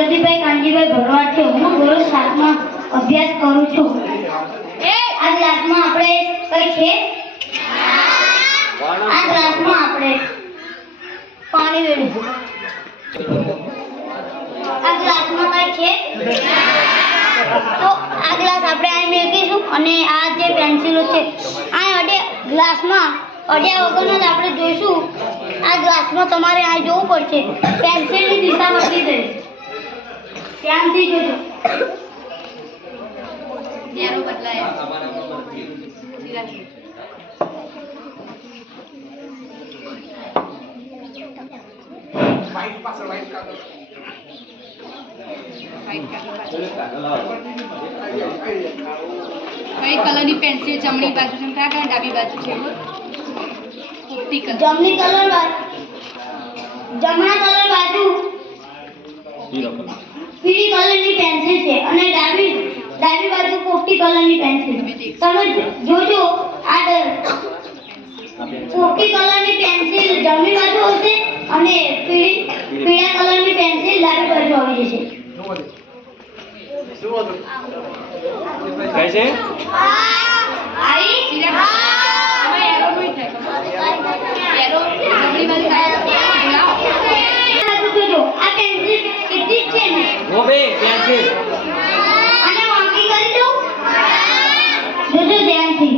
પ્રદીપભાઈ કાનજીભાઈ ભરવાડ છે. હું ધોરણ 7 માં અભ્યાસ કરું છું. આ ક્લાસમાં આપણે કઈ છે? આ ક્લાસમાં આપણે પાણી વેડવું. આ ક્લાસમાં કઈ છે? તો આ ગ્લાસ આપણે અહીં મૂકીશું અને આ જે પેન્સિલો છે આ અડે ગ્લાસમાં અડ્યા વગરનો જ આપણે જોઈશું. આ ગ્લાસમાં તમારે આ જોવું પડશે. પેન્સિલની દિશા બદલી દે. ધ્યાનથી જોજો. એરો બદલાય. વાઇટ પાછળ વાઇટ કાગળ. કઈ કલરની પેન્સિલ જમણી બાજુ છે કયા ડાબી બાજુ છે? પોપટી કલર. જમણી કલર બાજુ, જમણા કલર બાજુ પીળી કલરની પેન્સિલ છે અને ડાબી બાજુ પોપટી કલરની પેન્સિલ. તમે જોજો આ પોપટી કલરની પેન્સિલ જમણી બાજુ હશે અને પીળા કલરની પેન્સિલ ડાબી બાજુ આવી જશે. શું હતું? કઈ છે? આવી હવે એરો કોઈ થાય એરો જમણી બાજુ થાય. જોજો આ પેન્સિલ કેટલી છે ને ઓ બે પેન્સિલ અને વાંકી કરી દો. જોજો ધ્યાનથી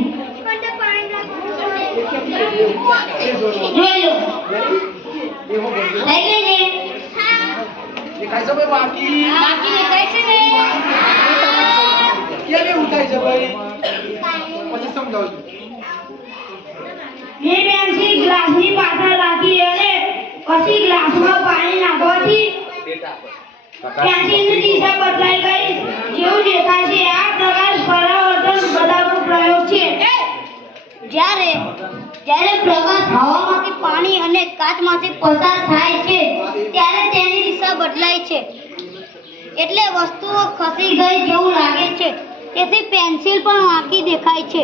જોઈ લો. લઈ ગઈ ને? દેખાય છે ભાઈ બાકી? બાકી દેખાય છે ને? ક્યારે ઉઠાય છે ભાઈ? પછી સમજાવજો. બે પેન્સિલ ગ્લાસની પાછળ રાખી અને પછી ગ્લાસમાં પાણી નાખવાથી પેન્સિલની દિશા બદલાઈ ગઈ. જેવું દેખાય છે આ પ્રકાશ પરાવર્તન બધાનો પ્રયોગ છે. જ્યારે પ્રકાશ હવામાંથી પાણી અને કાચમાંથી પસાર થાય છે ત્યારે તેની દિશા બદલાય છે. એટલે વસ્તુઓ ખસી ગઈ જેવું લાગે છે. તેથી પેન્સિલ પણ વાંકી દેખાય છે.